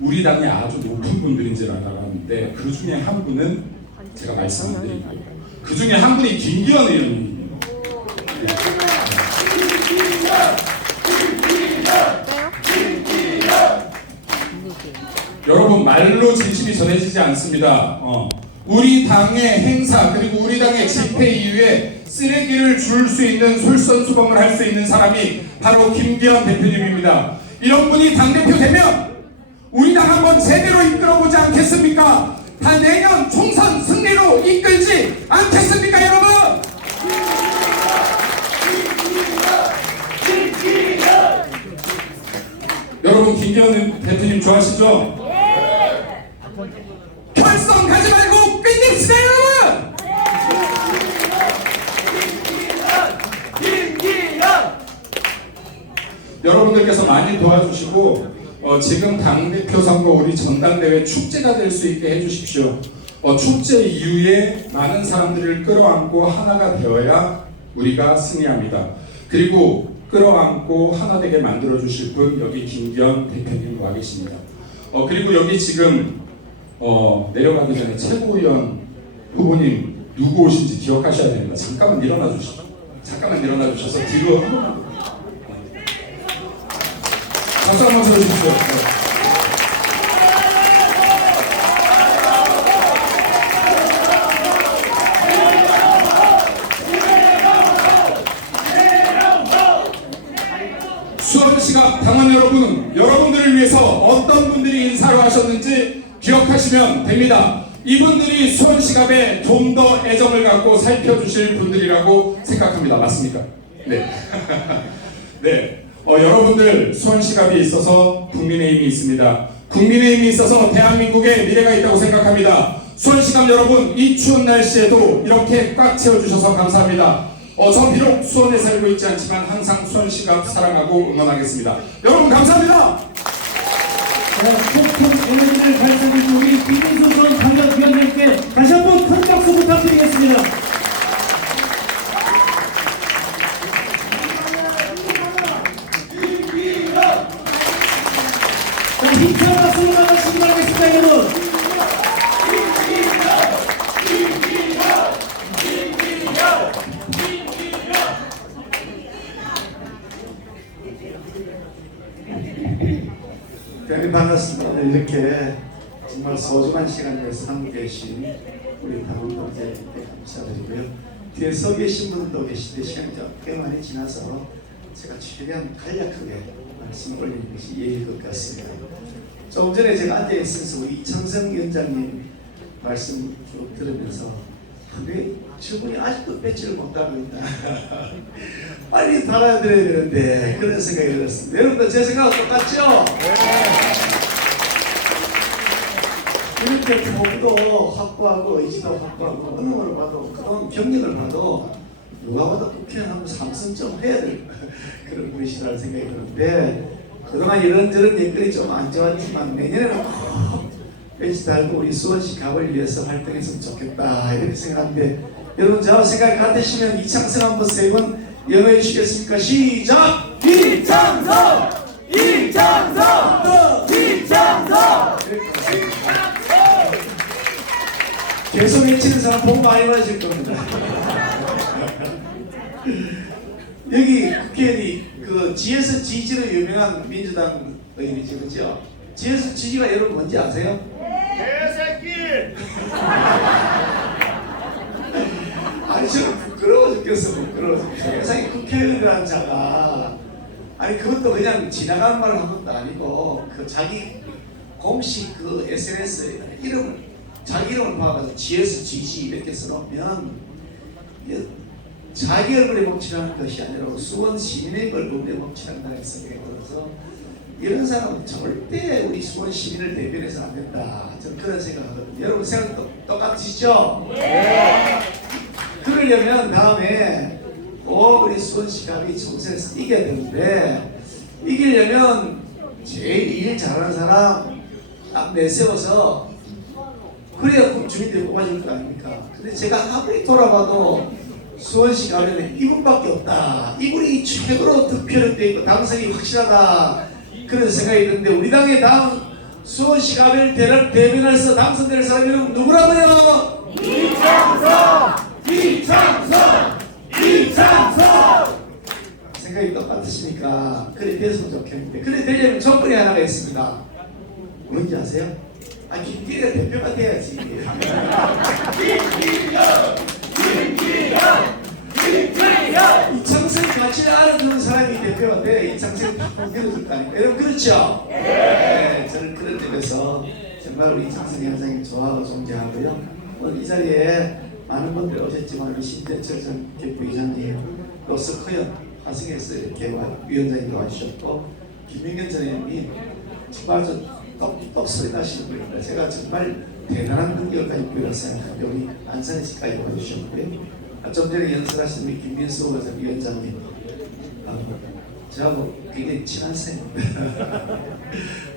우리 당의 아주 높은 분들인 줄 알았는데 그 중에 한 분은 제가 말씀을 드리고 그 중에 한 분이 김기현 의원님이에요. 여러분 말로 진실이 전해지지 않습니다. 우리 당의 행사 그리고 우리 당의 집회 이후에 쓰레기를 줄 수 있는 솔선수범을 할 수 있는 사람이 바로 김기현 대표님입니다. 이런 분이 당대표 되면 우리 당 한번 제대로 이끌어보지 않겠습니까? 다 내년 총선 승리로 이끌지 않겠습니까 여러분? 여러분 김기현 대표님 좋아하시죠? 결선 가지 말고 끝냅시다 여러분! 여러분들께서 많이 도와주시고 지금 당대표 선거 우리 전당대회 축제가 될 수 있게 해주십시오. 축제 이후에 많은 사람들을 끌어안고 하나가 되어야 우리가 승리합니다. 그리고 끌어안고 하나 되게 만들어 주실 분 여기 김기현 대표님 와 계십니다. 그리고 여기 지금 내려가기 전에 최고위원 후보님 누구 오신지 기억하셔야 됩니다. 잠깐만 일어나 주시죠. 잠깐만 일어나 주셔서 뒤로 한 번만 박수 한번 쳐주십시오. 수원시갑 당원 여러분, 여러분들을 위해서 어떤 분들이 인사를 하셨는지 기억하시면 됩니다. 이분들이 수원시갑에 좀 더 애정을 갖고 살펴주실 분들이라고 생각합니다. 맞습니까? 네. 네. 여러분들 수원시갑이 있어서 국민의힘이 있습니다. 국민의힘이 있어서 대한민국의 미래가 있다고 생각합니다. 수원시갑 여러분, 이 추운 날씨에도 이렇게 꽉 채워주셔서 감사합니다. 저 비록 수원에 살고 있지 않지만 항상 수원시갑 사랑하고 응원하겠습니다. 여러분 감사합니다. 폭풍 에너지를 발산해준 우리 김민수 수원 당협위원님께 다시 한번 큰 박수 부탁드리겠습니다. 자, 힘찬 박수로 나가시기 바라겠습니다 여러분. 대단히 반갑습니다. 이렇게 정말 소중한 시간을 위해서 함께 계신 우리 당원분들께 감사드리고요. 뒤에 서 계신 분들도 계신데 시간이 꽤 많이 지나서 제가 최대한 간략하게 말씀을 올리는 것이 예의일 것 같습니다. 조금 전에 제가 앉아있어서 우리 이창성 위원장님 말씀 쭉 들으면서 왜 저분이 아직도 배치를 못하고 있나 빨리 달아드려야 되는데 그런 생각이 들었습니다. 여러분들 제 생각과 똑같죠? 이렇게 표도 확보하고 의지도 확보하고 어느 걸 봐도 그런 경력을 봐도 누가 봐도 국회의원 하면 삼성점 해야 될 그런 분이시라는 생각이 드는데 그동안 이런저런 일들이 좀 안 좋았지만 내년에는 꼭 배치 달고 우리 수원시 갑을 위해서 활동했으면 좋겠다 이렇게 생각하는데 여러분 저와 생각 같으시면 이창성 한번 세 번 연호해 주시겠습니까? 시작! 이창성! 이창성! 이창성! 계속 외치는 사람 복 많이 받으실 겁니다. 여기 국회의원이 그 GS 지지로 유명한 민주당 의원이죠, 그렇죠? GS 지지가 여러분 뭔지 아세요? 개새끼! 아니 저는 부끄러워 죽겠어. 세상에 국회의원이라는 자가 아니 그것도 그냥 지나가는 말을 한 것도 아니고 그 자기 공식 그 SNS에 이름을 자기 이름을 봐가지고 GS GG 이렇게 써놓으면 자기 얼굴에 멈추라는 것이 아니라 수원 시민의 얼굴에 멈추라는 생각이 들어서 이런 사람은 절대 우리 수원 시민을 대변해서 안 된다. 저는 그런 생각하거든요. 여러분 생각 똑같으시죠? 네. 그러려면 다음에 꼭 우리 수원시갑이 총선에서 이겨야 되는데 이기려면 제일 일 잘하는 사람 딱 내세워서 그래야 주민들이 뽑아줄 거 아닙니까? 근데 제가 아무리 돌아봐도 수원시 가면은 이분밖에 없다. 이분이 최고로 득표력돼 있고 당선이 확실하다. 그런 생각이 드는데 우리 당의 다음 수원시갑을 대변해서 당선될 사람이 누구라고요? 이창석! 생각이 똑같으시니까 그래 됐으면 좋겠는데 그래 되려면 조건이 하나가 있습니다. 뭔지 아세요? 김기현 대표가 돼야지. 이창석 가치를 알아주는 사람이 대표가 돼. 이창석이 팍 밀어줄 거 아닙니까? 여러분 그렇죠? 네, 저는 그런 점에서 정말 우리 이창석 위원장님 좋아하고 존경하고요. 오늘 이 자리에 많은 분들이 오셨지만 우리 신대철 전 개표이사님 또 서커연 화성에서 이렇게 위원장님도 와주셨고 김민경 전 의원님 정말 똑똑 소리 나시는 분입니다. 제가 정말 대단한 능력을 가지고 있다고 생각합니다. 우리 안산의 집까지 와주셨고요. 좀 전에 연설하신 우리 김민수 위원장님 저하고 굉장히 친한 쌤입니다.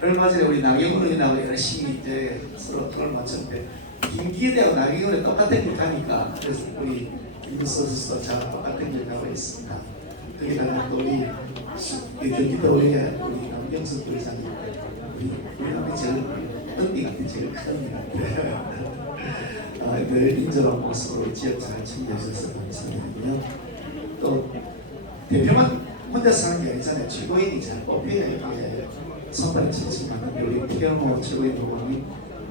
얼마 전에 우리 나경원 의원하고 열심히 이제 서로 토를 맞췄는데 김기대하고 나경원이 똑같은 길 가니까 그래서 우리 김민수 선수도 저하고 똑같은 길 가고 있습니다. 거기다가 또 우리 경기도 우리 남경수 부회장님 우리 남이 제일 은비가 제일 큰 늘 인정한 모습으로 지역 잘 챙겨주셔서 감사드리고요. 또 대표만 혼자 하는 게 아니잖아요. 최고인이 잘 뽑혀야 이렇게 선발에 초청받는데 우리 태영호 최고인 후보님,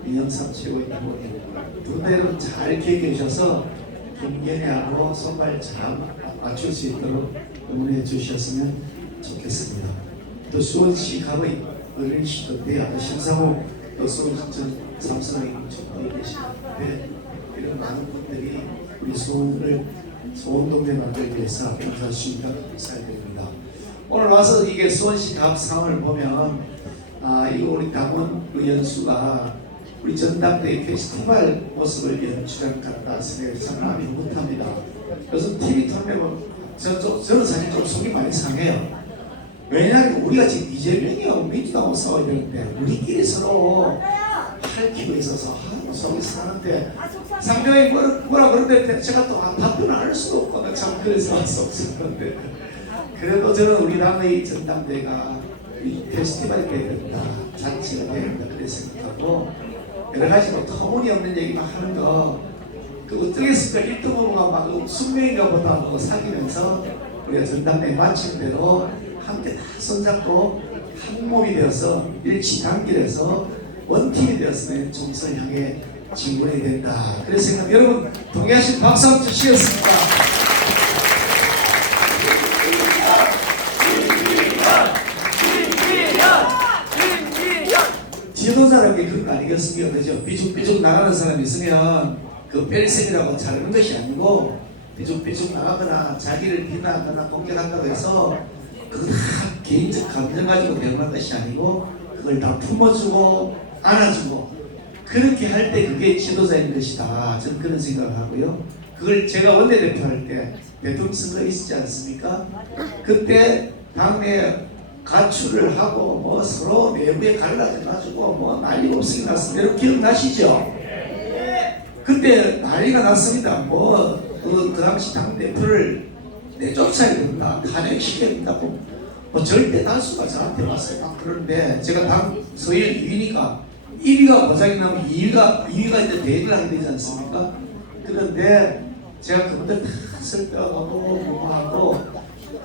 민영삼 최고인 후보님 두 분들은 잘 기획해 주셔서 김경애하고 선발 잘 맞출 수 있도록 응원해 주셨으면 좋겠습니다. 또 수원시 가의 어린이시던데 심상호 또 수원시 삼성의 총무에 계시는데 이런 많은 분들이 우리 수원을 좋은 동네 만들기 위해서 봉사하시니까 감사해야 됩니다. 오늘 와서 이게 수원시 갑 상을 보면 이거 우리 당원 연수가 우리 전당대회 페스티벌 모습을 연출한 것 같다 생각해서 참 마음이 흐뭇합니다. 그래서 TV 통해보면 저는 사실 좀 속이 많이 상해요. 왜냐하면 우리가 지금 이재명이하고 민주당하고 싸워야 되는데 우리끼리 서로 핥히고 있어서 속이 상하는데 상대방이 뭐라 그러는데 제가 또 답변을 할 수도 없고 참 그래서 속상한데 그래도 저는 우리 당의 전당대회가 이 페스티벌이 돼야 된다, 잔치가 돼야 된다 그렇게 생각하고 여러 가지 뭐 터무니없는 얘기만 하는 거 그 어떻겠습니까? 1등 후보가 막 숙명인가 보다 뭐 사귀면서 우리가 전당대회 마친 대로 함께 다 손잡고 한 몸이 되어서 일치단결해서 원팀이 되었으면 총선을 향해 진군해야 된다. 그래서 생각 여러분 동의하신 박수 한번 주시겠습니까? 지도자라는 게 그런 거 아니겠습니까? 그죠? 삐죽삐죽 나가는 사람이 있으면 그 뺄셈이라고 자르는 것이 아니고 삐죽삐죽 나가거나 자기를 비난하거나 공격한다고 해서 그거 다 개인적 감정 가지고 대응하는 것이 아니고 그걸 다 품어주고 안아주고 그렇게 할 때 그게 지도자인 것이다. 저는 그런 생각을 하고요. 그걸 제가 원내대표 할 때 대통령 선거 있었지 않습니까? 그때 당내 가출을 하고 뭐 서로 내부에 갈라져 가지고 뭐 난리가 없이 났습니다. 여러분 기억나시죠? 그때 난리가 났습니다. 그 당시 당대표를 내쫓아야 된다, 탄핵시켜야 된다고 절대 단수가 저한테 왔어요. 그런데 제가 당 서열 2위니까 1위가 고장이 나면 2위가 이제 대회를 하게 되지 않습니까? 그런데 제가 그분들 다 설득하고 뭐하고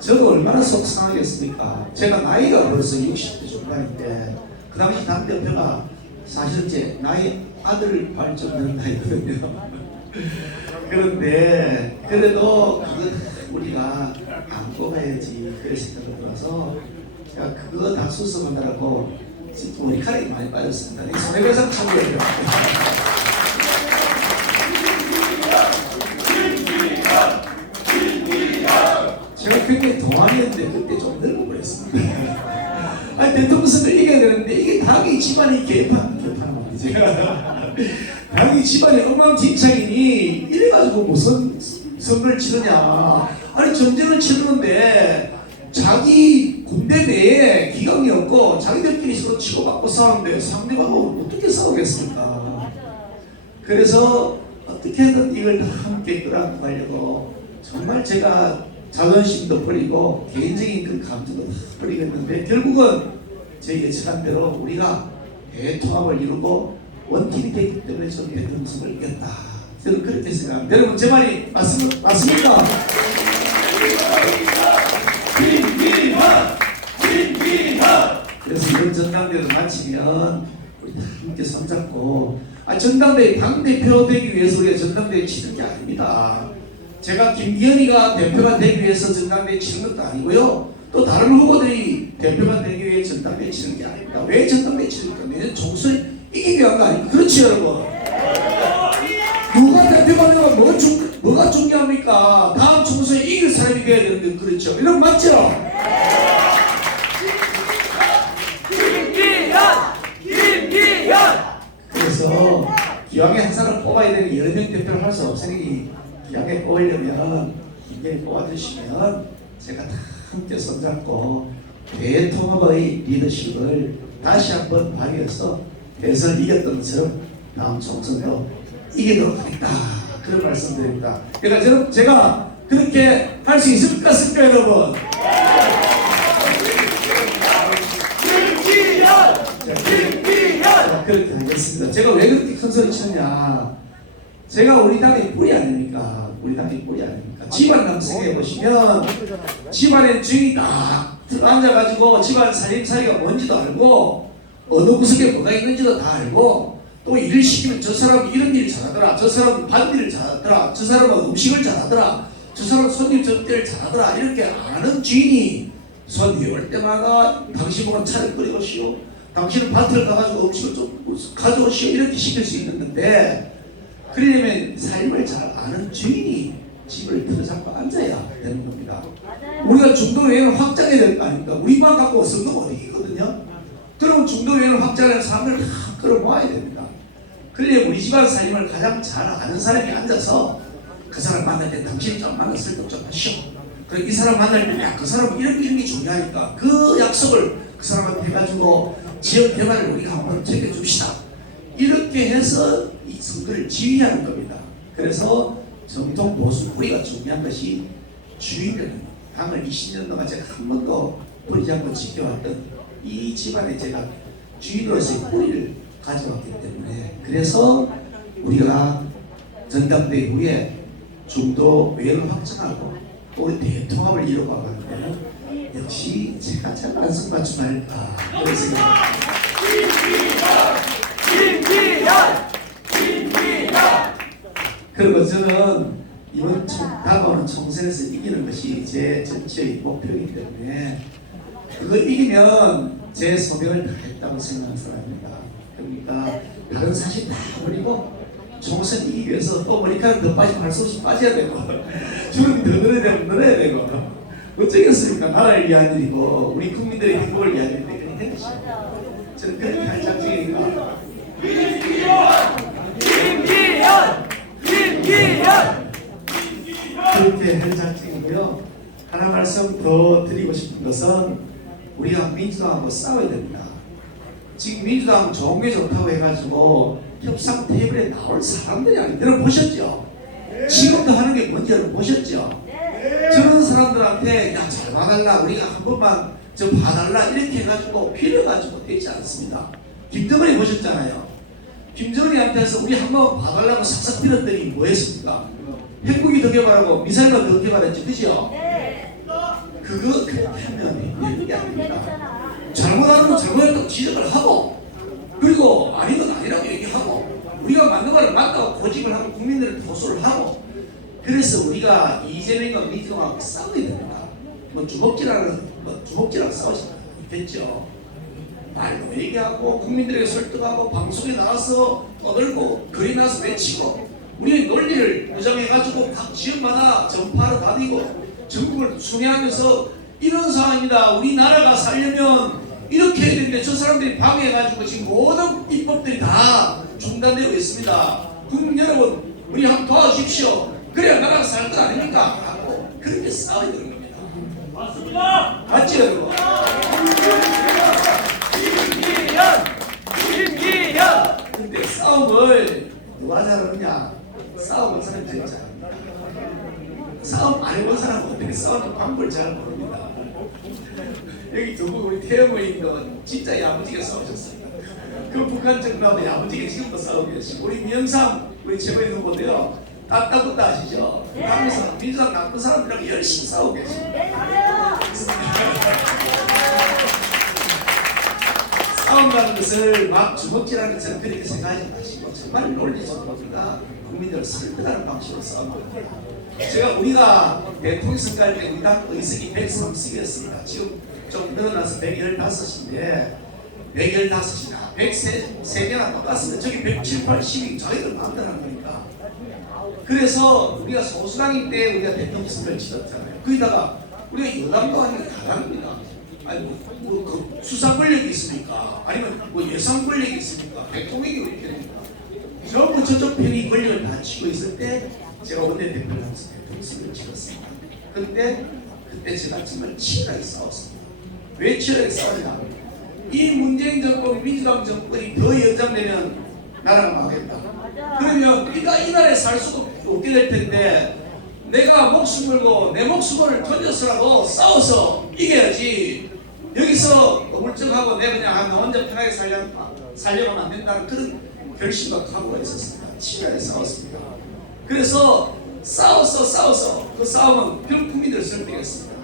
저도 얼마나 속상하겠습니까? 제가 나이가 벌써 60대 중반인데 그 당시 당대표가 사실 제 나이 아들을 발 정도는 나이거든요. 그런데 그래도 그거 우리가 안고 가야지 그런 생각이 들어서 제가 그거 다 수습하느라고 진짜 머리카락이 많이 빠졌습니다. 이 손해배상 청구해요. 제가 굉장히 동안이었는데 그때 좀 늙어버렸습니다. 아니 대통령 선거를 이겨야 되는데 이게 당이 집안이 개판하는 말이지. 당이 집안이 엉망진창이니 이래가지고 무슨 선거를 치느냐. 아니 전쟁을 치르는데 자기 군대 내에 기강이 없고 자기들끼리 서로 치고받고 싸우는데 상대방은 어떻게 싸우겠습니까? 그래서 어떻게든 이걸 다 함께 끌어가려고 정말 제가 자존심도 버리고 개인적인 그 감정도 다 버리겠는데 결국은 제 예측한 대로 우리가 대통합을 이루고 원팀이 되기 때문에 저는 대통령을 이겼다. 저는 그렇게 생각합니다. 여러분 제 말이 맞습니까? 그래서 이번 전당대회도 마치면 우리 다 함께 손잡고 전당대회 당대표 되기 위해서 우리가 전당대회 치는 게 아닙니다. 제가 김기현이가 대표가 되기 위해서 전당대회 치는 것도 아니고요. 또 다른 후보들이 대표가 되기 위해 전당대회 치는 게 아닙니다. 왜 전당대회 치니까 내년 총선을 이기기 위한 거 아닙니까? 그렇지 여러분? 누가 대표가 되면 뭐가 중요합니까? 다음 총선에 이길 사람이 돼야 되는데 그렇죠? 이런 맞죠? 그래서 기왕에 한 사람 뽑아야 되는 여러 명 대표를 할 수 없으니 기왕에 뽑으려면 김기현이 뽑아주시면 제가 다 함께 손잡고 대통합의 리더십을 다시 한번 발휘해서 대선을 이겼던 것처럼 다음 총선도 이기도록 하겠다. 그런 말씀드립니다. 그러니까 제가 그렇게 할 수 있을 것 같습니까 여러분? 그렇게 하겠습니다. 제가 왜 그렇게 큰 소리 치느냐? 제가 우리 당의 뿌리 아닙니까? 우리 당의 뿌리 아닙니까? 집안 남성에 보시면 집안의 주인이 딱 들어앉아가지고 집안 살림살이가 뭔지도 알고 어느 구석에 뭐가 있는지도 다 알고 또 일을 시키면 저 사람이 이런 일을 잘하더라, 저 사람은 반일을 잘하더라, 저 사람은 음식을 잘하더라, 저 사람은 손님 접대를 잘하더라 이렇게 아는 주인이 손님이 올 때마다 당신 보고 차를 끓여오시오, 당신은 밭을 가가지고 음식을 좀 가져오시오 이렇게 시킬 수 있는데 그러려면 삶을 잘 아는 주인이 집을 틀어잡고 앉아야 되는 겁니다. 우리가 중도 여행을 확장해야 될 거 아닙니까? 우리만 갖고 성도 못 이기거든요. 그럼 중도 여행을 확장해서 사람을 다 끌어모아야 됩니다. 그러려면 우리 집안 삶을 가장 잘 아는 사람이 앉아서 그 사람 만날 때 당신이 좀 만났을 때 좀 하시오. 그리고 이 사람 만날 때 그 사람은 이런 게 중요하니까 그 약속을 그 사람한테 해가지고 지역 개발을 우리가 한번 챙겨줍시다. 이렇게 해서 이 선거를 지휘하는 겁니다. 그래서 정통 보수 우리가 중요한 것이 주인을 당을 20년 동안 제가 한 번도 버리지 않고 지켜왔던 이 집안에 제가 주인으로서의 뿌리를 가져왔기 때문에 그래서 우리가 전당대회 후에 중도 외연을 확정하고 또 대통합을 이뤄가는 역시 제가 잘 안성맞춤 할까 그런 생각입니다. 그리고 저는 이번 다가오는 총선에서 이기는 것이 제 정치의 목표이기 때문에 그걸 이기면 제 소명을 다했다고 생각하는 사람입니다. 그러니까 다른 사실 다 버리고 총선 이기기 위해서 또 머리카락 더 빠지면 할 수 없이 빠져야 되고 주름 더 늘어야 되면 늘어야 되고 어쩌겠습니까? 나라를 위한 일이고 우리 국민들의 행복을 위한 일인데 그렇게 된 것입니다. 저는 그렇게 할 작정이니까 그렇게 할 작정이고요. 하나 말씀 더 드리고 싶은 것은 우리가 민주당하고 싸워야 됩니다. 지금 민주당 좋은 게 좋다고 해가지고 협상 테이블에 나올 사람들이 아니에요. 여러분 보셨죠? 지금도 하는 게 뭔지 여러분 보셨죠? 저런 사람들한테 야 잘 봐달라 우리가 한 번만 저 봐달라 이렇게 해가지고 빌어가지고 되지 않습니다. 김정은이 보셨잖아요. 김정은이한테서 우리 한 번 봐달라고 싹싹 빌었더니 뭐 했습니까? 핵무기 더 개발하고 미사일만 더 개발했지 그죠? 그거 하면 되는 게 아닙니다. 잘못하는 건 잘못했다고 지적을 하고 그리고 아닌 건 아니라고 얘기하고 우리가 맞는 말을 맞다고 고집을 하고 국민들을 토수를 하고 그래서 우리가 이재명과 민주당하고 싸워야 됩니다. 뭐 주먹질하고 싸우지 않겠죠. 말로 얘기하고 국민들에게 설득하고 방송에 나와서 떠들고 글이 나와서 외치고 우리의 논리를 부정해가지고 각 지역마다 전파를 다니고 전국을 순회하면서 이런 상황입니다. 우리나라가 살려면 이렇게 해야 되는데 저 사람들이 방해해가지고 지금 모든 입법들이 다 중단되고 있습니다. 국민 여러분 우리 한번 도와주십시오. 그래야 나라가 살 것 아닙니까? 하고 그렇게 싸워야 되는 겁니다. 맞습니다. 맞지 여러분? 김기현. 근데 싸움을 누가 잘하느냐? 싸움은 사람이 제일 잘합니다. 싸움 안 해본 사람은 어떻게 싸우는 방법을 잘 모릅니다. 여기 두 분 우리 태영의 있는 진짜 야무지게 싸우셨습니다. 그 북한 정부하고 야무지게 지금도 싸우고 계시고 우리 명상 우리 최고위 후보도요 따따붙다 아시죠? 북한에서 민주당 나쁜 사람들하고 열심히 싸우고 계시고 싸움이라는 것을 막 주먹질하는 것처럼 그렇게 생각하지 마시고 정말 논리적으로 국민들을 설득하는 방식으로 싸웁니다. 우리가 대통령 선거할 때 우리 당 의석이 130이었습니다. 지금 좀 늘어나서 115인데 115이나 103개나 똑같습니다. 저기 170, 80이 자기들 마음대로 하는 거니까. 그래서 우리가 소수당일 때 우리가 대통령 선거를 치렀잖아요. 거기다가 우리가 여당도 아니고 다릅니다. 아니 그 수사 권력이 있습니까? 아니면 뭐 예산 권력이 있습니까? 대통령이 왜 이렇게 됩니까? 전부 저쪽 편이 권력을 다 쥐고 있을 때 제가 원내대표를 하면서 대통령 선거를 치렀습니다. 그때 제가 정말 치열하게 싸웠습니다. 왜 치열하게 싸웠냐? 이 문재인 정권이 민주당 정권이 더 연장되면 나라가 망하겠다. 그러면 우리가 이 나라에 살 수가 없게 될 텐데 내가 목숨 걸고 내 목숨을 던져서라도 싸워서 이겨야지. 여기서 우울증하고 내 그냥 나 혼자 편하게 살려면 안 된다는 그런 결심과 각오가 있었습니다. 치열하게 싸웠습니다. 그래서 싸워서 그 싸움은 결국 국민들을 설득했습니다.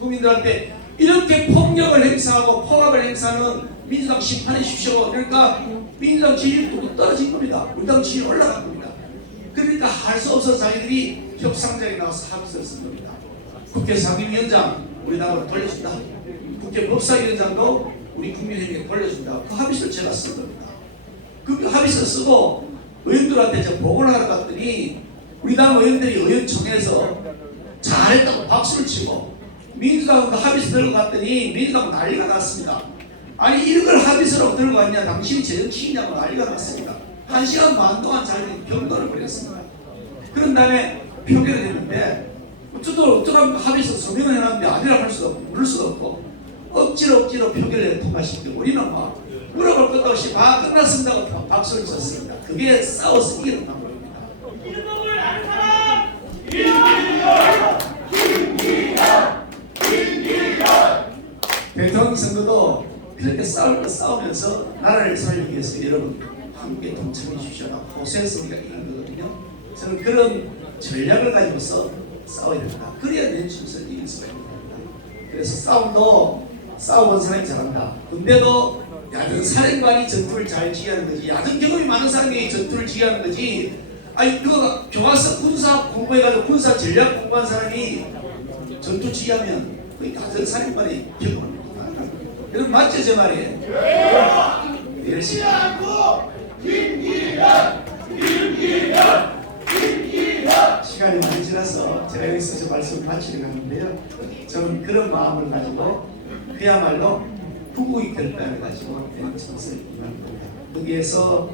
국민들한테 이렇게 폭력을 행사하고 포압을 행사하는 민주당 심판해 주십시오. 그러니까 민주당 지지율도 떨어진 겁니다. 우리 당 지지율 올라간 겁니다. 그러니까 할 수 없어서 자기들이 협상장에 나와서 합의서를 쓴 겁니다. 국회 상임위원장 우리 당으로 돌려준다. 국회 법사위원장도 우리 국민의힘에 돌려준다. 그 합의서를 제가 쓴 겁니다. 그 합의서 쓰고 의원들한테 제가 보고를 하러 갔더니 우리 당 의원들이 의원총회에서 잘했다고 박수를 치고 민주당은 그 합의서 들고 갔더니 민주당은 난리가 났습니다. 아니 이런 걸 합의서로 들고 왔냐 당신이 제정치이냐고 난리가 났습니다. 1시간 반 동안 자기들이 병론을 벌였습니다. 그런 다음에 표결을 했는데 어쩌면 합의서 서명을 해놨는데 아니라고 할 수도 없고 물을 수도 없고 억지로 표결을 통과시키고 우리는 막 물어볼 것도 없이 끝났습니다 하고 박수를 쳤습니다. 그게 싸워서 이기는 방법입니다. 이름을 아는 사람! 대통령 선거도 그렇게 싸우면서 나라를 살리기 위해서 여러분 함께 동참해 주십시오. 고생해서 우리가 이긴 거거든요. 저는 그런 전략을 가지고서 싸워야 된다. 그래야 내 총선을 이길 수가 있는 겁니다. 그래서 싸워본 사람이 잘한다. 군대도 야전 사령관이 전투를 잘 지휘하는 거지. 야전 경험이 많은 사람이 전투를 지휘하는 거지. 아니 그거 교과서 군사 공부해가지고 군사 전략 공부한 사람이 전투 지휘하면 그 야전 사령관의 경험을 여러분 맞죠 제 말이에요? 네. 열심히 하고 김기현 시간이 많이 지나서 제가 여기서 저 말씀을 마치려고 하는데요. 저는 그런 마음을 가지고 그야말로 후국이 결단을 가지고 대한청선을 임하는 겁니다. 거기에서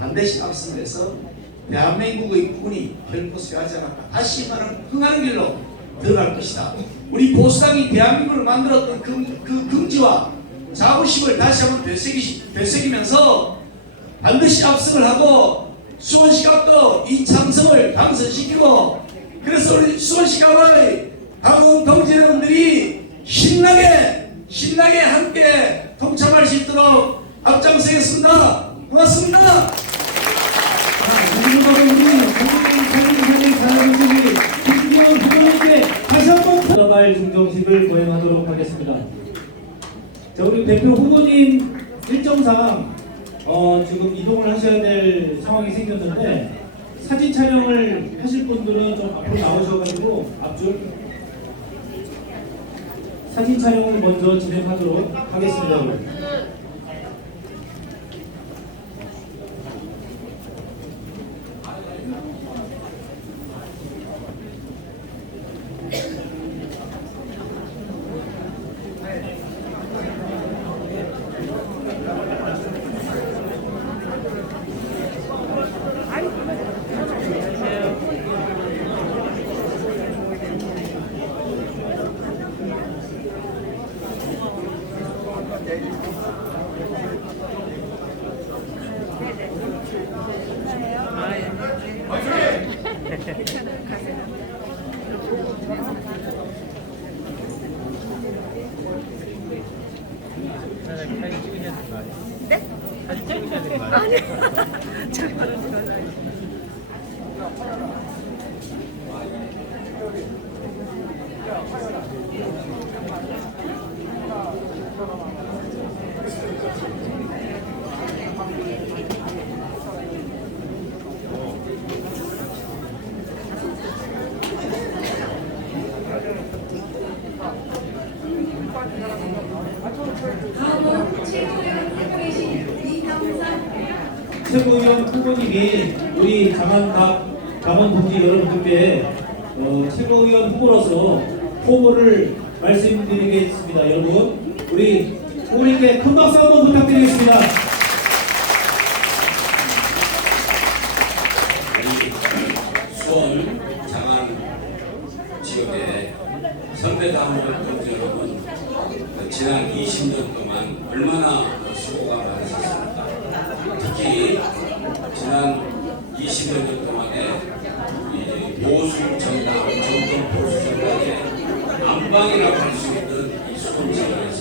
반드시 앞서서 해서 대한민국의 부군이 결코 쇠하지 않았다. 다시 말하면 흥하는 길로 들어갈 것이다. 우리 보수당이 대한민국을 만들었던 그 긍지와 자부심을 다시 한번 되새기면서 반드시 압승을 하고 수원시갑도 이창성을 당선시키고 그래서 우리 수원시갑의 당원 동지 여러분들이 신나게 함께 동참할 수 있도록 앞장서겠습니다. 고맙습니다. 마지막으로 우리 국민의힘 자유민주주의 김기현 후보님께 다시 한번 전화발 증정식을 거행하도록 하겠습니다. 자, 우리 대표 후보님 일정상 지금 이동을 하셔야 될 상황이 생겼는데 사진 촬영을 하실 분들은 좀 앞으로 나오셔가지고 앞줄 사진 촬영을 먼저 진행하도록 하겠습니다. 다음은 최고위원 대표이신 이병상 최고위원 후보님이 우리 당원 동지 여러분들께 최고위원 후보로서 후보를 말씀드리겠습니다. 여러분, 우리 후보님께 큰 박수 한번 부탁드리겠습니다. 수원 장안 지역의 선배당원 동지 여러분, 지난 20년 동안 얼마나 수고가 많으셨습니까? 특히 지난 20여 년 동안에 이 보수 정당, 정권 보수 정당의 안방이라고 할 수 있는 이 수원 지역에서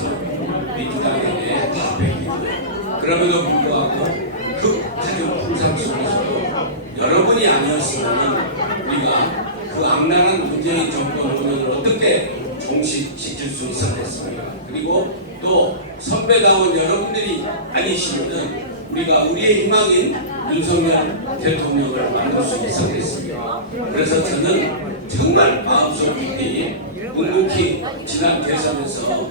민주당에게 다 뺏기고, 그럼에도 불구하고 그 가정 풍상 속에서도 여러분이 아니었으면 우리가 그 악랄한 문재인 정권 운영을 어떻게 종식시킬 수 있었겠습니까? 그리고 또 선배당원 여러분들이 아니시면은 우리가 우리의 희망인 윤석열 대통령을 만들 수 있었겠습니까? 그래서 저는 정말 마음속 깊이 묵묵히 지난 대선에서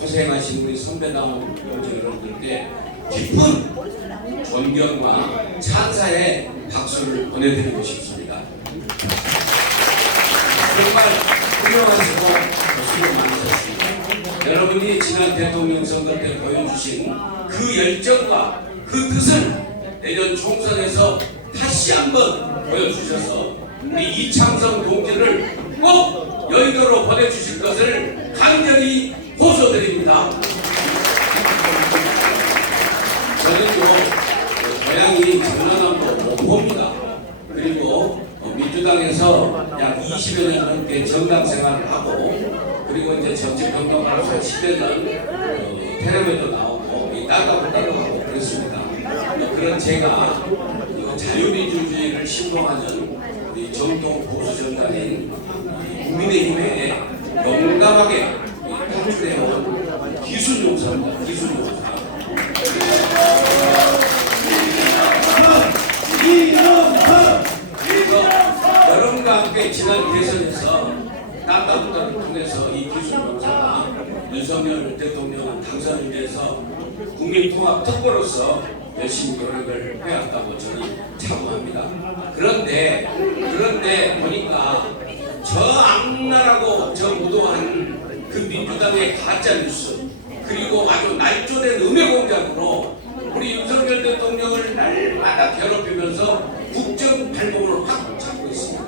고생하신 우리 선배당원 여러분들께 깊은 존경과 찬사의 박수를 보내드리고 싶습니다. 정말 훌륭하시고 수고 많으셨습니다. 여러분이 지난 대통령 선거 때 보여주신 그 열정과 그 뜻을 내년 총선에서 다시 한번 보여주셔서 우리 이창성 동지를 꼭 여의도로 보내주실 것을 간절히 호소드립니다. 저는요, 고향이 전라남도 목포입니다. 그리고 민주당에서 약 20여 년 넘게 정당 생활을 하고, 그리고 이제 정치 평론가로서 10여 년 테레비에도 나오고 따라가고 그랬습니다. 그런 제가 자유민주주의를 신봉하는 우리 정통 보수 정당인 국민의힘에 용감하게 탈출해온 기순용사입니다. 기순용사. 그래서 여러분과 함께 지난 대선에서 따따부따를 통해서 이 기순용사가 윤석열 대통령 당선을 위해서 국민통합특보로서 열심히 노력을 해왔다고 저는 자부합니다. 그런데 보니까 저 악랄하고 저 무도한 그 민주당의 가짜뉴스, 그리고 아주 날조된 음해 공작으로 우리 윤석열 대통령을 날마다 괴롭히면서 국정 발목을 확 잡고 있습니다.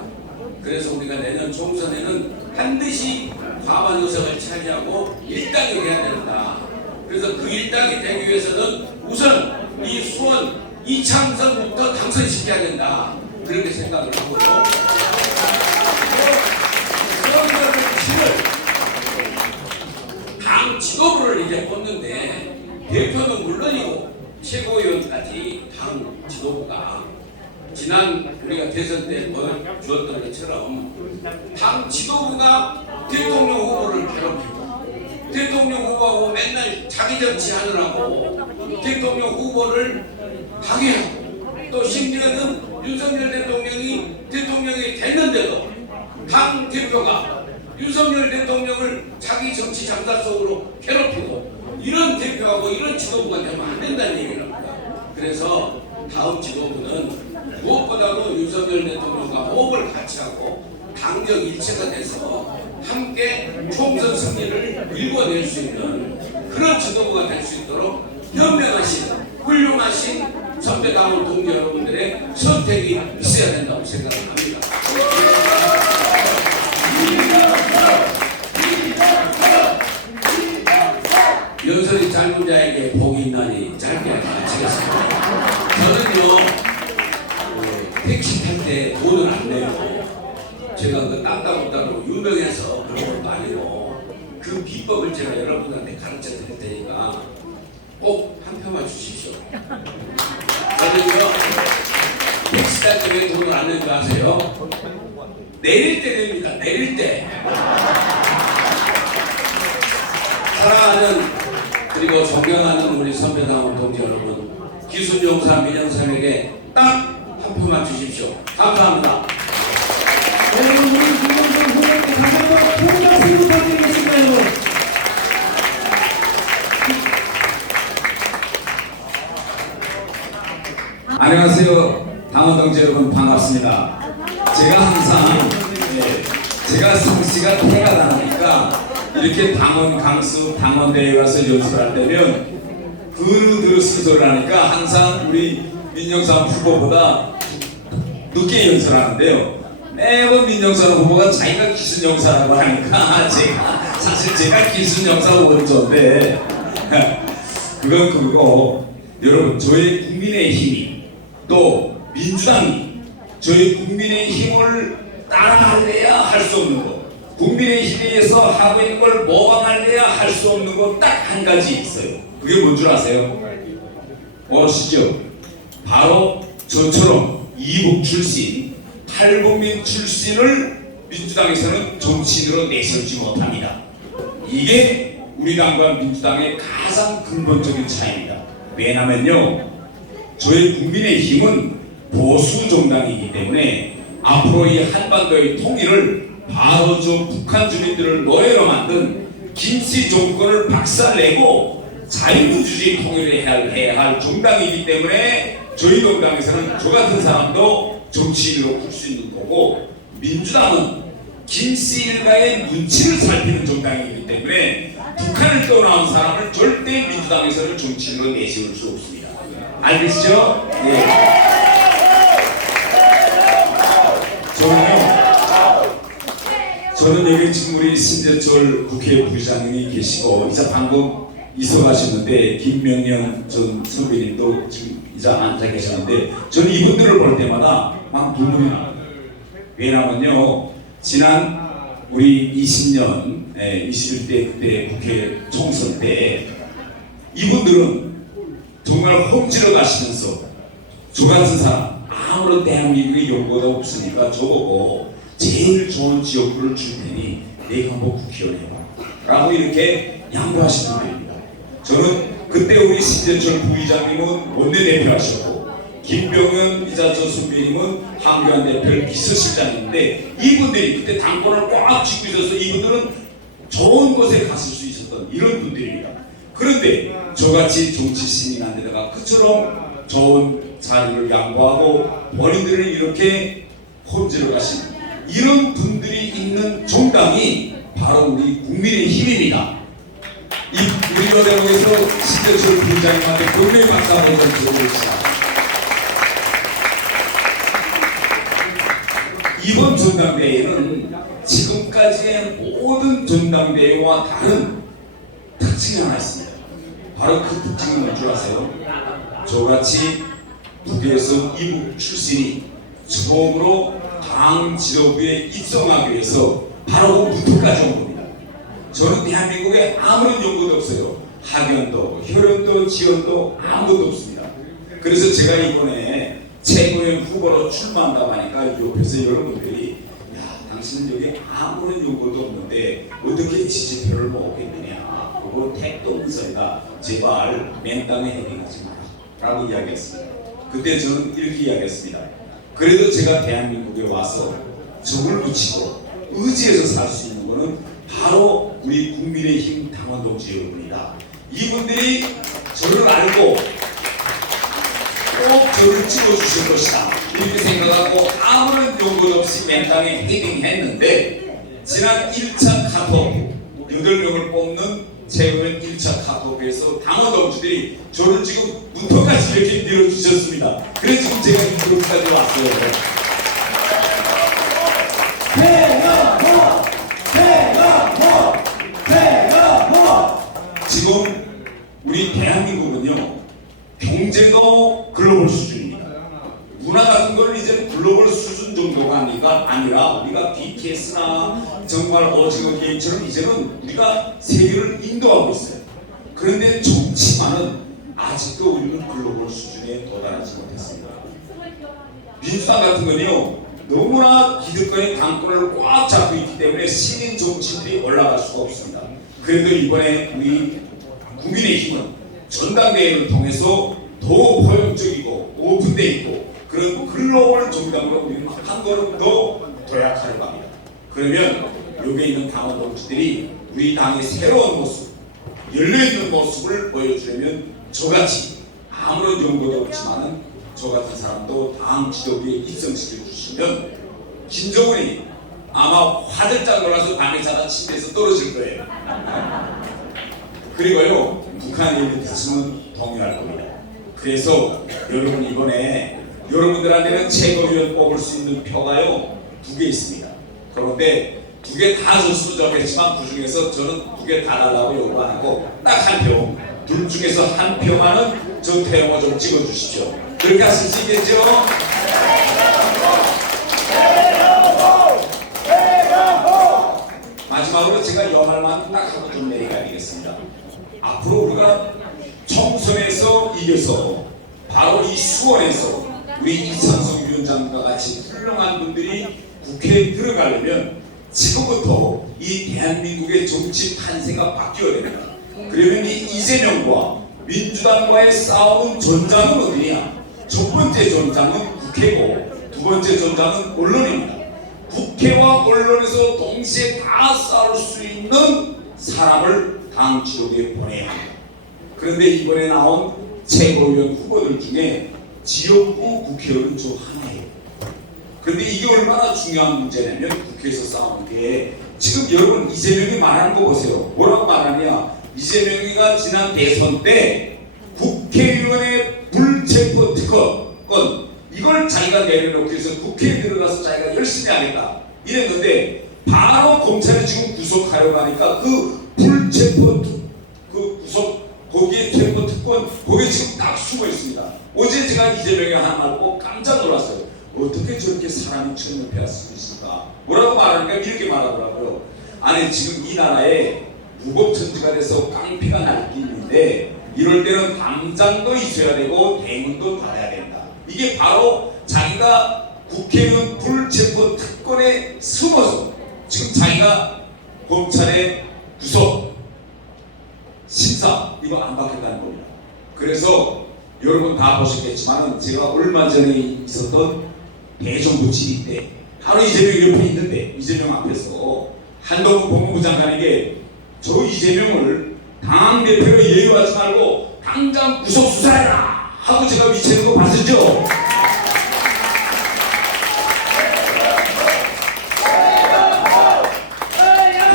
그래서 우리가 내년 총선에는 반드시 과반 의석을 차지하고 일당이 돼야 된다. 그래서 그 일당이 되기 위해서는 우선 이 수원 이창성부터 당선시켜야 된다. 그렇게 생각을 하고요. 수원이라는 지를 당 지도부를 이제 꽂는데, 대표는 물론이고 최고위원까지 당 지도부가 지난 우리가 대선 때 보여주었던 것처럼 당 지도부가 대통령 후보를 괴롭히고, 대통령 후보하고 맨날 자기 정치하느라고 대통령 후보를 방해하고, 또 심지어는 윤석열 대통령이 대통령이 됐는데도 당 대표가 윤석열 대통령을 자기 정치 장사 속으로 괴롭히고, 이런 대표하고 이런 지도부가 되면 안 된다는 얘기를 합니다. 그래서 다음 지도부는 무엇보다도 윤석열 대통령과 호흡을 같이 하고 당정 일체가 돼서 함께 총선 승리를 일궈낼 수 있는 그런 지도부가 될 수 있도록 현명하신 훌륭하신 선배당원 동지 여러분들의 선택이 있어야 된다고 생각을 합니다. 연설이 짧은 자에게 복이 있나니 짧게 마치겠습니다. 저는요, 택시 탈 때 돈을 안 내요. 제가 그 땅따구따로 유명해서 그런 것도 아니고, 그 비법을 제가 여러분한테 가르쳐 드릴 테니까 꼭 한 표만 주십시오. 저는요 택시 탈 때 왜 돈을 안 내는 줄 아세요? 내릴 때 됩니다. 내릴 때. 사랑하는 그리고 존경하는 우리 선배당원 동지 여러분, 기순용사 민영삼에게 딱 한 표만 주십시오. 감사합니다. 여러분 우리 김영삼 후보님께 다시 한번 큰 박수 부탁드리겠습니다. 안녕하세요. 당원 동지 여러분 반갑습니다. 제가 항상 제가 성씨가 태가 나니까 이렇게 당원 강수 당원대회 가서 연습할 때면 그르르 순서를 하니까 항상 우리 민영삼 후보보다 늦게 연설을 하는데요. 매번 민영삼 후보가 자기가 기순영사라고 하니까 사실 제가 기순영사 원조인데 그건 그거. 여러분 저희 국민의힘이 또 민주당이 저희 국민의힘을 따라갈래야 할 수 없는 거, 국민의힘에서 하고 있는 걸 모방할래야 할 수 없는 거 딱 한 가지 있어요. 그게 뭔 줄 아세요? 아시죠? 바로 저처럼 이북 출신, 탈북민 출신을 민주당에서는 정치인으로 내세우지 못합니다. 이게 우리 당과 민주당의 가장 근본적인 차이입니다. 왜냐면요, 저희 국민의힘은 보수 정당이기 때문에 앞으로 이 한반도의 통일을 바로 저 북한 주민들을 노예로 만든 김씨 정권을 박살내고 자유민주주의 통일을 해야 할 정당이기 때문에 저희 정당에서는 저 같은 사람도 정치인으로 볼 수 있는 거고, 민주당은 김씨 일가의 눈치를 살피는 정당이기 때문에 북한을 떠나온 사람을 절대 민주당에서는 정치인으로 내세울 수 없습니다. 알겠죠? 예. 저는 여기 지금 우리 신재철 국회 부의장님이 계시고 이제 방금 이사가셨는데 김명년 전 선배님도 지금 이제 앉아 계셨는데 저는 이분들을 볼 때마다 막 눈물이 나요. 왜냐면요, 지난 우리 20년 21대 그때 국회 총선 때 이분들은 정말 홈지러 가시면서 저 같은 사람 아무런 대한민국에 연고가 없으니까 저보고 제일 좋은 지역구를 줄 테니 내가 한번 국회의원 해봐 라고 이렇게 양보하신 분들입니다. 저는 그때 우리 신재철 부의장님은 원내대표 하셨고 김병현 이자철 선배님은 한교안 대표 비서실장인데 이분들이 그때 당권을 꽉 쥐고 있어서 이분들은 좋은 곳에 갔을 수 있었던 이런 분들입니다. 그런데 저같이 정치 시민한데다가 그처럼 좋은 자리를 양보하고 본인들을 이렇게 홈지러 가신 이런 분들이 있는 정당이 바로 우리 국민의힘입니다. 우리 여대목에서 신재철 부의장님한테 굉장히 박수 한번 드려봅시다. 이번 전당대회는 지금까지의 모든 전당대회와 다른 특징이 하나 있습니다. 바로 그 특징이 뭔 줄 아세요? 저같이 북에서 이북 출신이 처음으로 당 지도부에 입성하기 위해서 바로 무턱까지 온 겁니다. 저는 대한민국에 아무런 연고도 없어요. 학연도, 혈연도, 지연도 아무것도 없습니다. 그래서 제가 이번에 최고위원 후보로 출마한다고 하니까 옆에서 여러분들이 야, 당신은 여기 아무런 연고도 없는데 어떻게 지지표를 모으겠느냐, 그거 택도문서이다, 제발 맨땅에 헤딩하지 마라 라고 이야기했습니다. 그때 저는 이렇게 이야기했습니다. 그래도 제가 대한민국에 와서 적을 붙이고 의지해서 살 수 있는 것은 바로 우리 국민의힘 당원 동지 여러분이다. 이분들이 저를 알고 꼭 저를 찍어주실 것이다 이렇게 생각하고 아무런 연고 없이 맨땅에 헤딩했는데 지난 1차 카톡 8명을 뽑는 최고위원 1차 카톡에서 당원 동지들이 저를 지금 문턱까지 이렇게 밀어주셨습니다. 그래서 지금 제가 이쪽까지 왔어요. 태양호! 태양호! 태양호! 지금 우리 대한민국은요, 경제도 글로벌 수준입니다. 문화 같은 거는 이제 글로벌 수준 정도가 아니라 우리가 BTS나 정말 오징어 게임처럼 이제는 우리가 세계를 인도하고 있어요. 그런데 정치만은 아직도 우리는 글로벌 수준에 도달하지 못했습니다. 민주당 같은 건요, 너무나 기득권의 당권을 꽉 잡고 있기 때문에 신인 정치인들이 올라갈 수가 없습니다. 그래도 이번에 우리 국민의힘은 전당대회를 통해서 더 포용적이고 오픈되어 있고 그런 글로벌 정당으로 우리는 한 걸음 더 도약하려고 합니다. 그러면 여기에 있는 당원 동지들이 우리 당의 새로운 모습, 열려있는 모습을 보여주려면 저같이 아무런 연고도 없지만은 저 같은 사람도 당 지도부에 입성시켜 주시면 김정은이 아마 화들짝 놀라서 밤에 자다 침대에서 떨어질 거예요. 그리고요, 북한 얘기 듣으면 동요할 겁니다. 그래서 여러분 이번에 여러분들한테는 최고위원 뽑을 수 있는 표가요 2개 있습니다. 그런데 2개 다 줬으면 좋겠지만 그 중에서 저는 2개 다 달라고 요구 안 하고 딱 한 표, 둘 중에서 한 표만은 정태영호 좀 찍어주십시오. 그렇게 하실 수 있겠죠? 마지막으로 제가 이 말만 딱 하고 좀 내려가야 되겠습니다. 앞으로 우리가 총선에서 이겨서 바로 이 수원에서 우리 이창석 위원장과 같이 훌륭한 분들이 국회에 들어가려면 지금부터 이 대한민국의 정치 판세가 바뀌어야 됩니다. 그러면 이 이재명과 민주당과의 싸움은 전장은 어디냐? 첫 번째 전장은 국회고 두 번째 전장은 언론입니다. 국회와 언론에서 동시에 다 싸울 수 있는 사람을 당 지도부에 보내야 합니다. 그런데 이번에 나온 최고위원 후보들 중에 지역구 국회의원은 저 하나예요. 그런데 이게 얼마나 중요한 문제냐면 국회에서 싸우는 게 지금 여러분 이재명이 말하는 거 보세요. 뭐라고 말하냐? 이재명이가 지난 대선 때 국회의원의 불체포 특허권 이걸 자기가 내려놓기 위해서 국회에 들어가서 자기가 열심히 하겠다 이랬는데 바로 검찰이 지금 구속하려고 하니까 그 불체포 그 구속 거기에 체포 특권 거기에 지금 딱 숨어 있습니다. 어제 제가 이재명이 한 말 보고 깜짝 놀랐어요. 어떻게 저렇게 사람이 천명패할 수 있을까? 뭐라고 말하니까 이렇게 말하더라고요. 아니 지금 이 나라에 무법천지가 돼서 깡패가 날기 있는데 이럴 때는 담장도 있어야 되고 대문도 닫아야 된다. 이게 바로 자기가 국회의원 불체포 특권에 숨어서 지금 자기가 검찰의 구속 심사 이거 안 받겠다는 겁니다. 그래서 여러분 다 보셨겠지만 제가 얼마 전에 있었던 대정부 질의 때 바로 이재명 옆에 있는데 이재명 앞에서 한동훈 법무부 장관에게 저 이재명을 당대표로 예우하지 말고 당장 구속 수사해라 하고 제가 위치하는 거 봤었죠?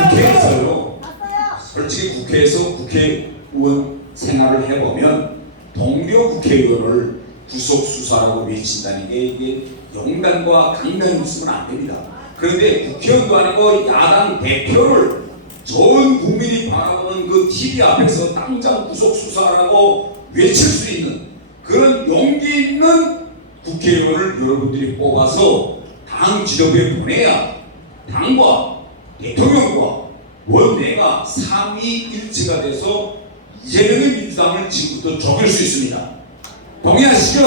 국회에서요 솔직히 국회에서 국회의원 생활을 해보면 동료 국회의원을 구속 수사라고 외친다는 게 이게 영단과 강단이 있으면 안 됩니다. 그런데 국회의원도 아니고 야당 대표를 전 국민이 바라보는 그 TV 앞에서 당장 구속 수사라고 외칠 수 있는 그런 용기 있는 국회의원을 여러분들이 뽑아서 당 지도부에 보내야 당과 대통령과 원내가 삼위일체가 돼서 이재명의 민주당을 지금부터 죽일 수 있습니다. 동의하시죠?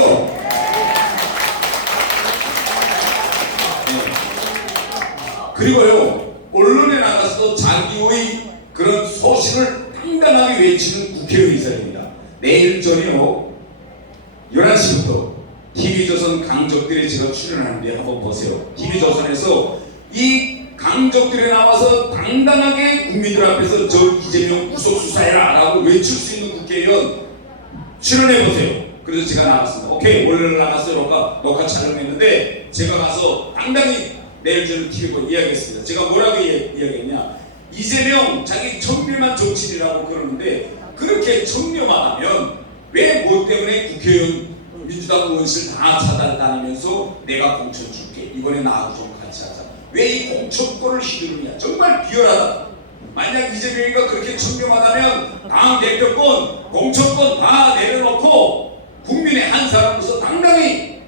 네. 그리고요 언론에 나가서 자기의 그런 소신을 당당하게 외치는 국회의원이 있어야 됩니다. 내일 저녁 11시부터 TV조선 강적들에 제가 출연하는데 한번 보세요. TV조선에서 이 강적들에 나와서 당당하게 국민들 앞에서 저 이재명 구속 수사해라 라고 외칠 수 있는 국회의원 출연해보세요. 그래서 제가 나갔습니다. 오케이 월요일 나갔어요. 녹화 촬영했는데 제가 가서 당당히 내일 저는 TV에 이야기했습니다. 제가 뭐라고 이야기했냐, 이재명 자기 청렴한 정치인이라고 그러는데 그렇게 청렴하다면 왜 뭐 때문에 국회의원 민주당 의원실 다 차단다니면서 내가 공천 줄게 이번에 나하고 좀 같이 하자 왜 이 공천권을 휘두르냐. 정말 비열하다. 만약 이재명이가 그렇게 청렴하다면 당 대표권 공천권 다 내려놓고 국민의 한 사람으로서 당당히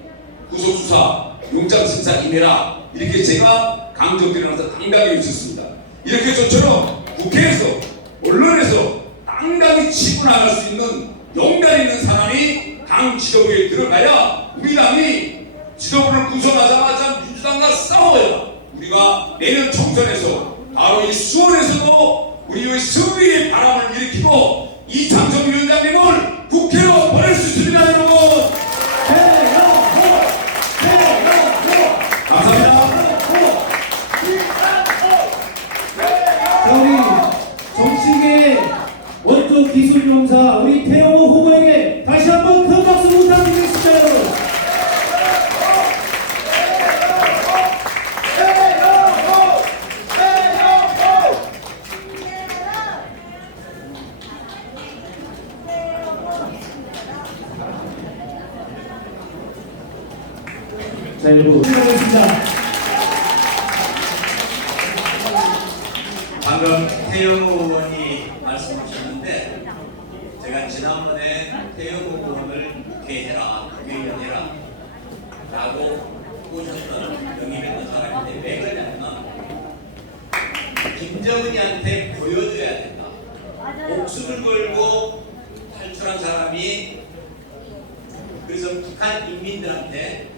구속수사 영장심사 임해라 이렇게 제가 강정들이라서 당당히 외쳤습니다. 이렇게 저처럼 국회에서 언론에서 당당히 치고 나갈 수 있는 용단 있는 사람이 당 지도부에 들어가야 우리 당이 지도부를 구성하자마자 민주당과 싸워요. 우리가 내년 총선에서 바로 이 수원에서도 우리의 승리의 바람을 일으키고 이창성 위원장님을 국회로 보낼 수 있습니다, 여러분. 감사합니다. 자, 우리 정치계 원조 기술용사 우리 태영호 후보에게 다시 한번 큰 박수 부탁드리겠습니다, 여러분. 자, 여러분, 수고하셨습니다. 방금 태영호 의원이 말씀하셨는데 제가 지난번에 태영호 의원을 국회해라, 국회의원해라 라고 꼬셨던 영입했던 사람인데 왜 그러냐면 김정은이한테 보여줘야 된다. 목숨을 걸고 탈출한 사람이 그래서 북한 인민들한테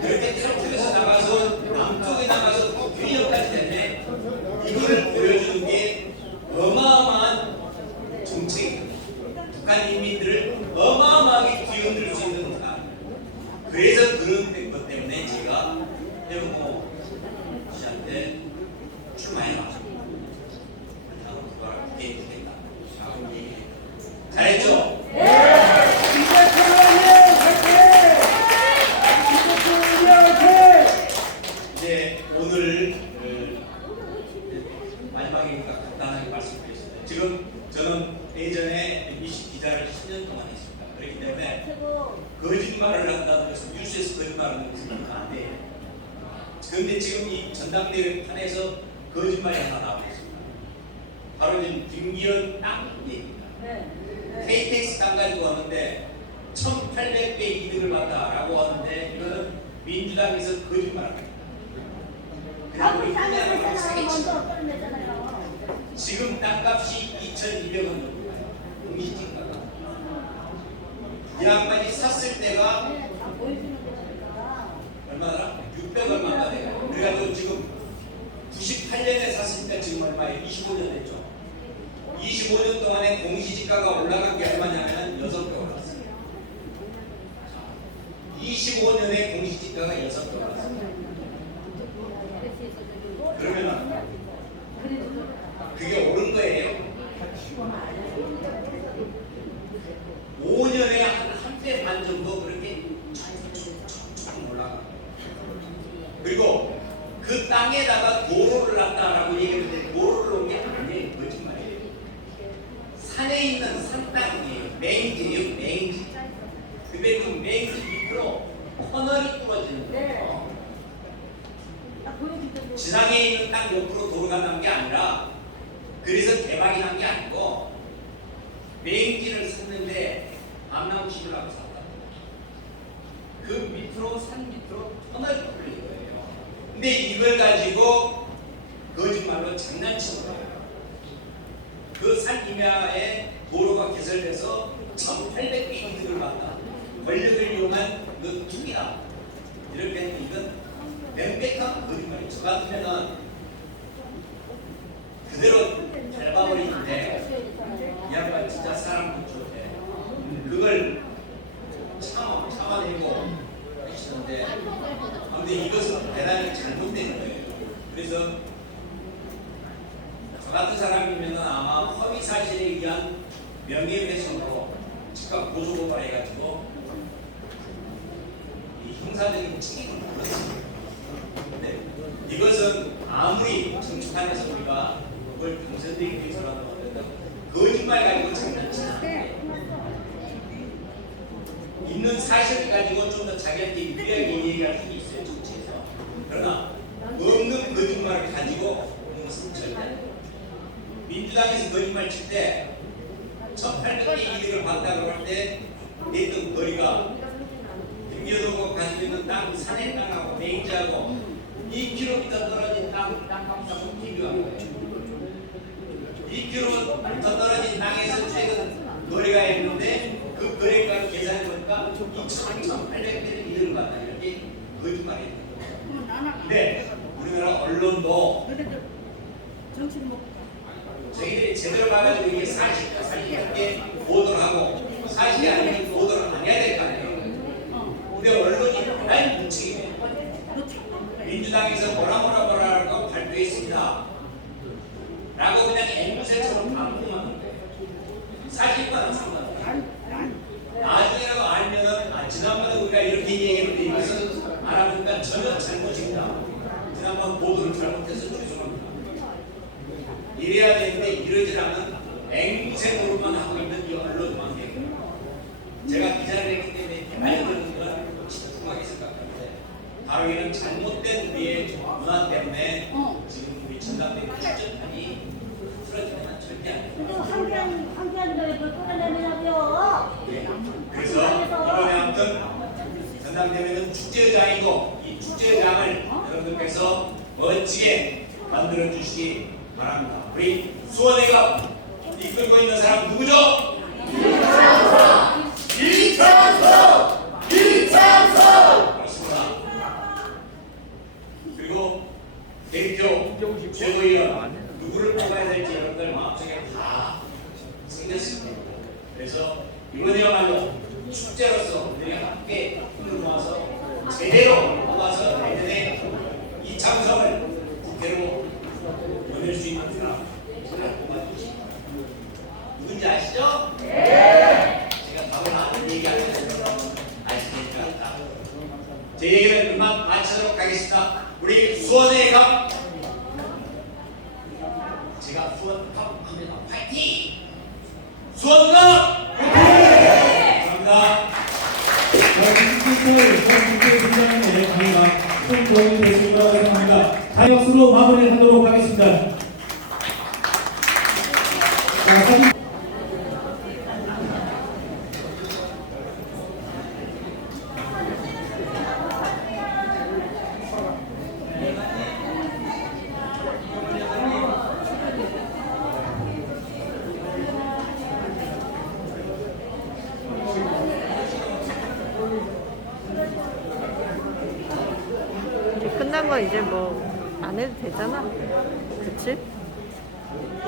그렇게 탈출해서 나가서 남쪽에 나가서 국회의원까지 됐네. 이거를 보여주는 게 어마어마한 정책입니다. 북한 인민들을 어마어마하게 뒤흔들 수 있는 사람. 그래서 그런 것 때문에 제가 태영호 씨한테 출마해라. 그거를 국회에 두겠다. 라고 얘기해요. 잘했죠? 이제 오늘 마지막이니까 간단하게 말씀드리겠습니다. 지금 저는 예전에 MBC 기자를 10년 동안 했습니다. 그렇기 때문에 거짓말을 한다고 해서 뉴스에서 거짓말을 하면 안 돼요. 그런데 지금 이 전당대회 판에서 거짓말이 하나 나오고 있습니다. 바로 지금 김기현 땅 얘기입니다. KTX 땅 가지고 왔는데 1,800배 이득을 받다라고 하는데 이거는 민주당에서 거짓말합니다. 그리고 이냐고 사기치고 지금 땅값이 2,200원 정도 가요. 공시지가가 이 양반이 샀을 때가 얼마더라? 600 얼마가 돼요. 그래가지고 지금 98년에 샀으니까 지금 얼마예요? 25년 됐죠. 25년 동안에 공시지가가 올라간 게 얼마냐면 6배 올랐어요. 25년에 공시지가가 6배 올랐어요. 그러면 그게 옳은 거예요. 5년에 한 배 반 정도 그렇게 쭉 올라가. 그리고 그 땅에다가 도로를 놨다라고 얘기했는데 도로를 놓은 게 아니에요. 거짓말이에요. 산에 있는 산땅이에요. 맹지예요. 맹지. 근데 그 맹지 밑으로 터널이 뚫어지는 거예요. 지상에 있는 땅 옆으로 도로가 난 게 아니라 그래서 개발이 난 게 아니고 맹지를 샀는데 암남시주라고 샀다. 그 밑으로 산 밑으로 터널이 뚫린 거예요. 근데 이걸 가지고 거짓말로 장난치는 거예요. 그 산 이하에 도로가 개설돼서 1,800개 이득을 받다. 권력을 이용한 그 투기다. 이렇게 했는데 이건 명백한 거짓말이에요. 저 같으면은 그대로 밟아버리는데 이 양반 진짜 사람 좋대. 그걸 참아내고 하시는데 근데 이것은 대단히 잘못된 거예요. 그래서 저 같은 사람이면은 아마 허위 사실에 의한 명예훼손으로 즉각 고소고발해가지고 이 형사적인 책임을 물었습니다. 근데 이것은 아무리 정치판에서 우리가 그걸 당선되기 위해서라도 거짓말 가지고 장난치는 안 돼요. 있는 사실을 가지고 좀 더 자기한테 유리하게 얘기할 수 있어요, 정치에서. 그러나 없는 거짓말을 가지고 하는 것은 절대 안 돼요. 민주당에서 거짓말 칠 때 1,800개 이득을 받다고 할 때 냈던 거리가 김여도가 가지고 있는 땅, 산의 땅하고 맹지하고 2km 떨어진 땅값하고 비교한 거예요. 2km 떨어진 땅에서 최근 거래가 있는데 그 거래가 계산해 보니까 2,800대 이득을 받다 이렇게 거짓말이에요. 근데 우리나라 언론도 저희들이 제대로 봐가지고 이게 사실과 사실관계 보도를 하고 사실이 아니면 보도를 안 해야 될 거 아니에요. 근데 언론이 대단히 뭉치게 민주당에서 뭐라 하고 발표했습니다 라고 그냥 앵무새처럼 반복만 하는데 사실과는 상관없어요. 나중에라도 알면은 지난번에 우리가 이렇게 얘기했는데 이것은 알아보니까 전혀 잘못입니다. 지난번 보도를 잘못해서 죄송합니다. 이래야 되는데 이러지 않은 앵무새 노릇만 하고 있는 이 언론망이에요. 제가 기자를 했기 때문에 많이 그런 건 심각하게 생각하는데 바로 이런 잘못된 우리의 문화 때문에 지금 우리 전당대회 출전판이 틀어지는 건 절대 아닙니다. 한개한 거에 뭘 끌어내느냐고요. 그래서 이번에 아무튼 전당대회는 축제장이고 이 축제장을 여러분들께서 멋지게 만들어 주시기 바랍니다. 우리 수원회가 이끌고 있는 사람 누구죠? 그렇습니다. 그리고 대표 최고위원 누구를 뽑아야 될지 여러분들 마음속에 다 생겼습니다. 그래서 이번에야말로 축제로서 우리가 함께 힘을 모아서 제대로 뽑아서 내년에 이 장성을 국회로 보낼 수 있는 사람 잘 뽑아주시기 바랍니다. 누군지 아시죠? 네. 제가 답을 안 얘기하는 아시니까 제 얘기는 그만 마치도록 하겠습니다. 우리 수원회가 제가 수원갑 하면 파이팅! 수원갑! 감사합니다. 국회의장님의 강의가 큰 도움이 되실 거라고 생각합니다. 다이박스로 마무리하도록 하겠습니다. 자, 사진 끝난 거 이제 뭐 안 해도 되잖아. 그치?